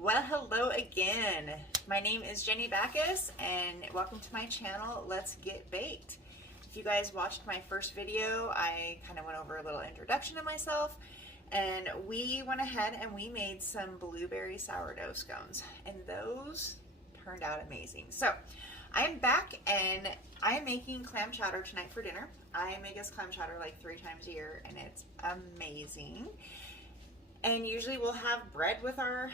Well, hello again. My name is Jenny Backus and welcome to my channel, Let's Get Baked. If you guys watched my first video, I kind of went over a little introduction to myself, and we went ahead and we made some blueberry sourdough scones, and those turned out amazing. So I'm back and I'm making clam chowder tonight for dinner. I make us clam chowder like 3 times a year and it's amazing. And usually we'll have bread with our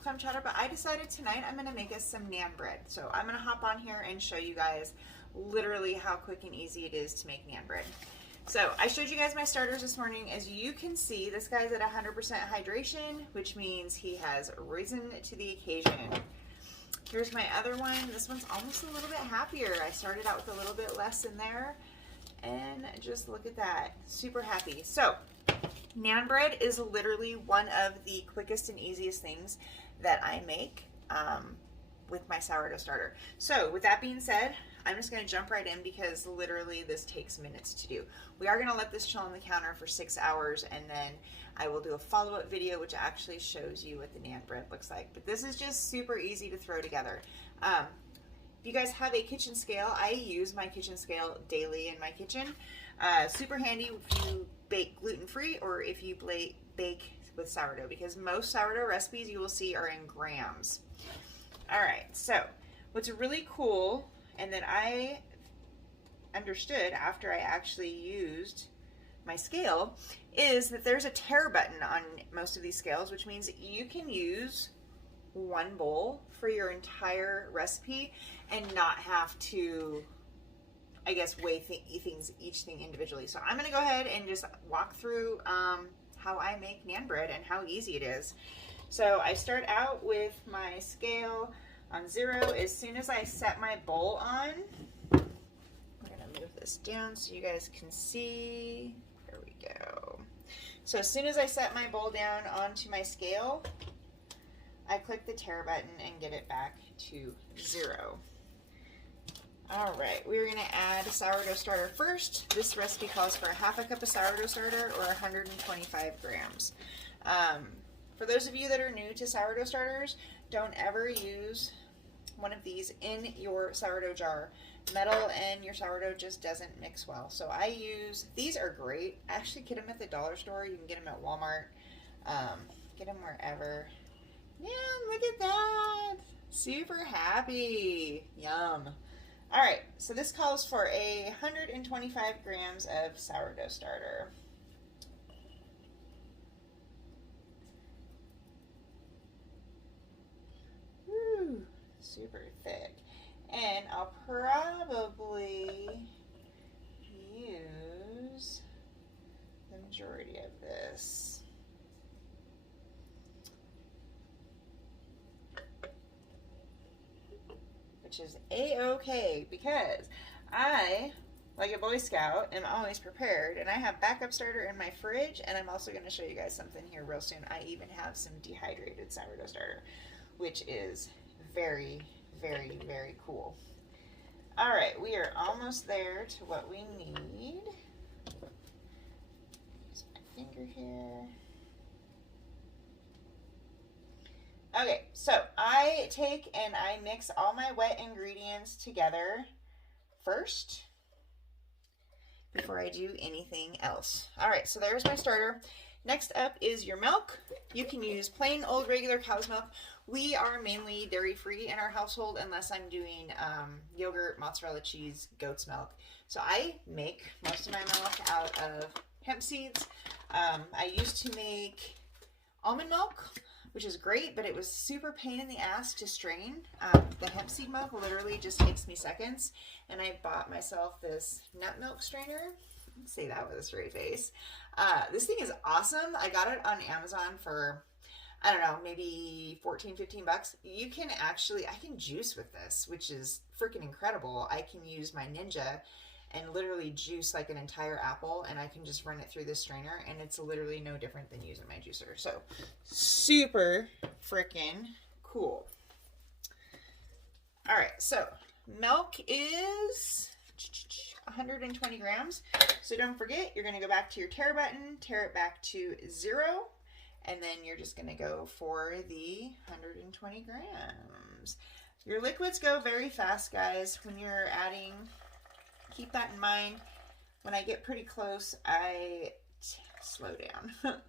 clam chowder, but I decided tonight I'm gonna make us some naan bread. So I'm gonna hop on here and show you guys literally how quick and easy it is to make naan bread. So I showed you guys my starters this morning. As you can see, this guy's at 100% hydration, which means he has risen to the occasion. Here's my other one. This one's almost a little bit happier. I started out with a little bit less in there, and just look at that, super happy. So naan bread is literally one of the quickest and easiest things that I make with my sourdough starter. So with that being said, I'm just going to jump right in because literally this takes minutes to do. We are going to let this chill on the counter for 6 hours, and then I will do a follow-up video which actually shows you what the naan bread looks like. But this is just super easy to throw together. If you guys have a kitchen scale, I use my kitchen scale daily in my kitchen. Super handy if you bake gluten-free or if you bake with sourdough, because most sourdough recipes you will see are in grams. All right, so what's really cool, and that I understood after I actually used my scale, is that there's a tare button on most of these scales, which means you can use one bowl for your entire recipe and not have to, I guess, weigh each thing individually. So I'm gonna go ahead and just walk through how I make naan bread and how easy it is. So I start out with my scale on 0. As soon as I set my bowl on, I'm gonna move this down so you guys can see. There we go. So as soon as I set my bowl down onto my scale, I click the tare button and get it back to 0. All right, we're gonna add sourdough starter first. This recipe calls for 1/2 cup of sourdough starter or 125 grams. For those of you that are new to sourdough starters, don't ever use one of these in your sourdough jar. Metal and your sourdough just doesn't mix well. So I use, these are great. I actually get them at the dollar store. You can get them at Walmart. Get them wherever. Yeah, look at that. Super happy. Yum. All right, so this calls for 125 grams of sourdough starter. Woo, super thick. And I'll probably use the majority of this. Which is a-okay, because I, like a Boy Scout, am always prepared, and I have backup starter in my fridge, and I'm also going to show you guys something here real soon. I even have some dehydrated sourdough starter, which is very, very, very cool. All right, we are almost there to what we need. Use my finger here. Okay, so I take and I mix all my wet ingredients together first before I do anything else. All right, so there's my starter. Next up is your milk. You can use plain old regular cow's milk. We are mainly dairy-free in our household unless I'm doing yogurt, mozzarella cheese, goat's milk. So I make most of my milk out of hemp seeds. I used to make almond milk, which is great, but it was super pain in the ass to strain. The hemp seed milk literally just takes me seconds, and I bought myself this nut milk strainer. Let's say that with a straight face. This thing is awesome. I got it on Amazon for, I don't know, maybe 14, 15 bucks. You can actually, I can juice with this, which is freaking incredible. I can use my Ninja and literally juice like an entire apple, and I can just run it through this strainer, and it's literally no different than using my juicer. So super freaking cool. All right, so milk is 120 grams. So don't forget, you're going to go back to your tare button, tare it back to 0, And then you're just gonna go for the 120 grams. Your liquids go very fast, guys, when you're adding. Keep that in mind. When I get pretty close, I slow down.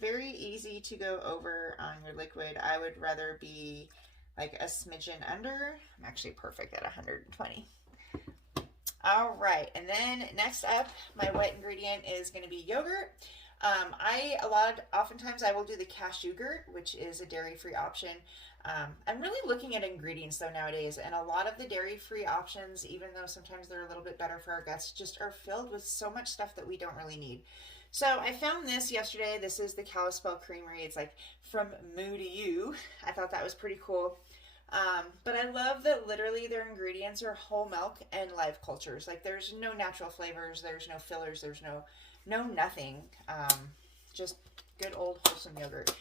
Very easy to go over on your liquid. I would rather be like a smidgen under. I'm actually perfect at 120. All right, and then next up, my wet ingredient is going to be yogurt. Oftentimes I will do the cashew-gurt, which is a dairy-free option. I'm really looking at ingredients though nowadays, and a lot of the dairy-free options, even though sometimes they're a little bit better for our guts, just are filled with so much stuff that we don't really need. So I found this yesterday. This is the Kalispell Creamery. It's like from moo to you. I thought that was pretty cool. But I love that literally their ingredients are whole milk and live cultures. Like there's no natural flavors, there's no fillers, there's no nothing. Just good old wholesome yogurt.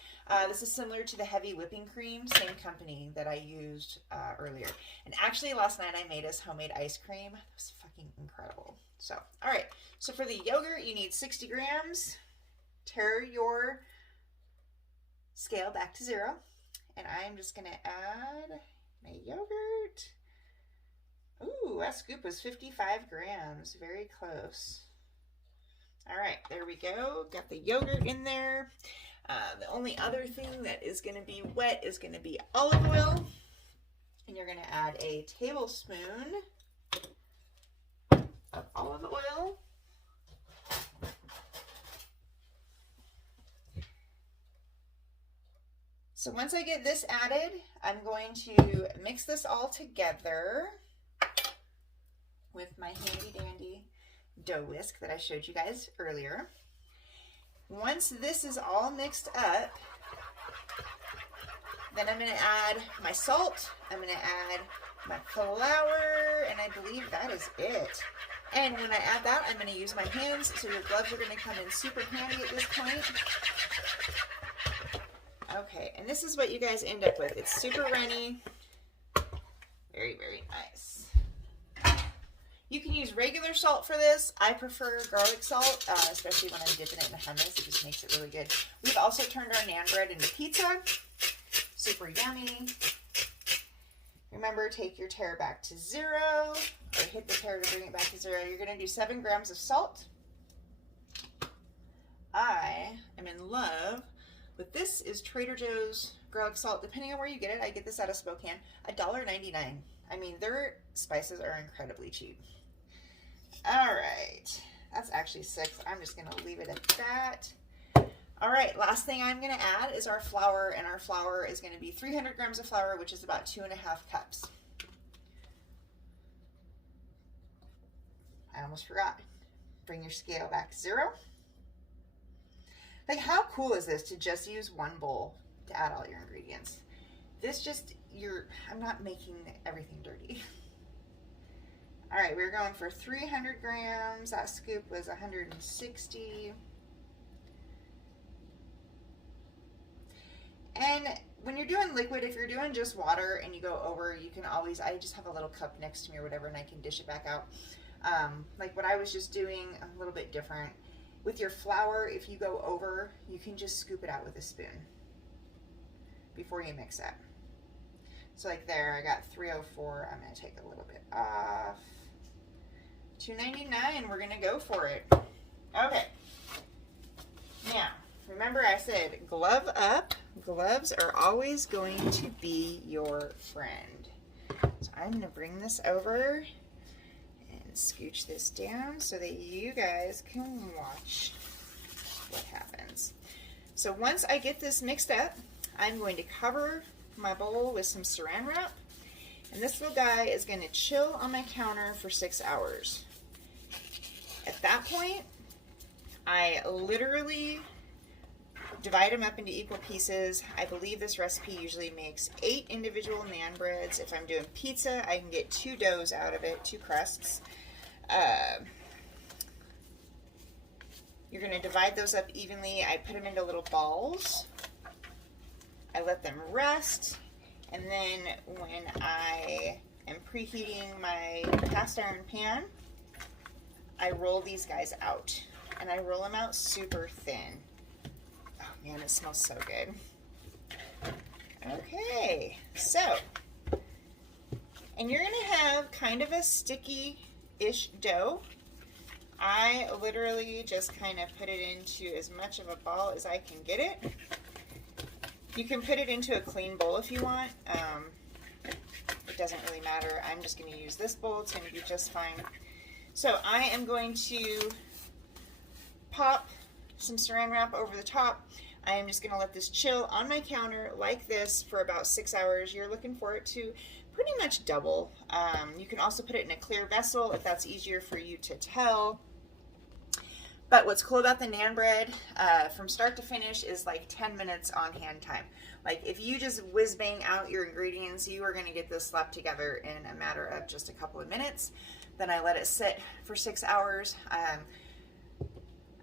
This is similar to the heavy whipping cream, same company that I used earlier. And actually last night I made us homemade ice cream. It was fucking incredible. So, all right. So for the yogurt, you need 60 grams. Tear your scale back to 0. And I'm just going to add my yogurt. Ooh, that scoop was 55 grams. Very close. All right, there we go. Got the yogurt in there. The only other thing that is going to be wet is going to be olive oil. And you're going to add a tablespoon of olive oil. So once I get this added, I'm going to mix this all together with my handy dandy dough whisk that I showed you guys earlier. Once this is all mixed up, then I'm going to add my salt, I'm going to add my flour, and I believe that is it. And when I add that, I'm going to use my hands, so your gloves are going to come in super handy at this point. Okay, and this is what you guys end up with. It's super runny. Very, very nice. You can use regular salt for this. I prefer garlic salt, especially when I'm dipping it in hummus. It just makes it really good. We've also turned our naan bread into pizza. Super yummy. Remember, take your tare back to 0, or hit the tare to bring it back to 0. You're going to do 7 grams of salt. I am in love with this. Is Trader Joe's garlic salt. Depending on where you get it, I get this out of Spokane. $1.99. I mean, their spices are incredibly cheap. All right, that's actually 6. I'm just going to leave it at that. All right, last thing I'm going to add is our flour, and our flour is going to be 300 grams of flour, which is about 2.5 cups. I almost forgot. Bring your scale back to 0. Like, how cool is this to just use one bowl to add all your ingredients? This just, I'm not making everything dirty. All right, we're going for 300 grams. That scoop was 160. And when you're doing liquid, if you're doing just water and you go over, you can always, I just have a little cup next to me or whatever, and I can dish it back out. Like what I was just doing, a little bit different. With your flour, if you go over, you can just scoop it out with a spoon before you mix it. So like there, I got 304. I'm going to take a little bit off. $2.99. We're going to go for it. Okay. Now, remember I said glove up. Gloves are always going to be your friend. So I'm going to bring this over and scooch this down so that you guys can watch what happens. So once I get this mixed up, I'm going to cover my bowl with some saran wrap, and this little guy is going to chill on my counter for 6 hours. At that point, I literally divide them up into equal pieces. I believe this recipe usually makes 8 individual naan breads. If I'm doing pizza, I can get 2 doughs out of it, 2 crusts. You're going to divide those up evenly. I put them into little balls. I let them rest, and then when I am preheating my cast iron pan, I roll these guys out, and I roll them out super thin. it smells so good. Okay, so, and you're gonna have kind of a sticky-ish dough. I literally just kind of put it into as much of a ball as I can get it. You can put it into a clean bowl if you want. It doesn't really matter. I'm just going to use this bowl. It's going to be just fine. So I am going to pop some saran wrap over the top. I am just going to let this chill on my counter like this for about 6 hours. You're looking for it to pretty much double. You can also put it in a clear vessel if that's easier for you to tell. But what's cool about the naan bread, from start to finish, is like 10 minutes on hand time. Like if you just whiz bang out your ingredients, you are going to get this slapped together in a matter of just a couple of minutes. Then I let it sit for 6 hours.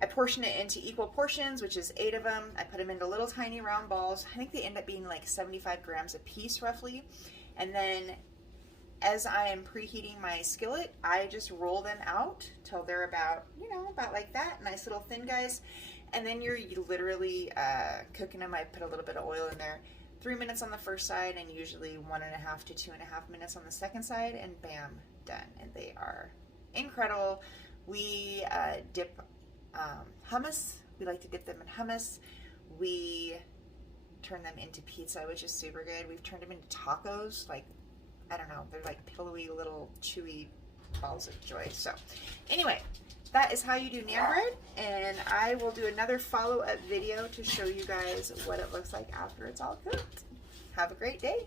I portion it into equal portions, which is 8 of them. I put them into little tiny round balls. I think they end up being like 75 grams a piece roughly. And then as I am preheating my skillet, I just roll them out till they're about, about like that, nice little thin guys. And then you're literally cooking them. I put a little bit of oil in there. 3 minutes on the first side and usually 1.5 to 2.5 minutes on the second side, and bam, done. And they are incredible. We dip hummus. We like to dip them in hummus. We turn them into pizza, which is super good. We've turned them into tacos, like, I don't know, they're like pillowy little chewy balls of joy. So anyway, that is how you do naan bread, and I will do another follow-up video to show you guys what it looks like after it's all cooked. Have a great day.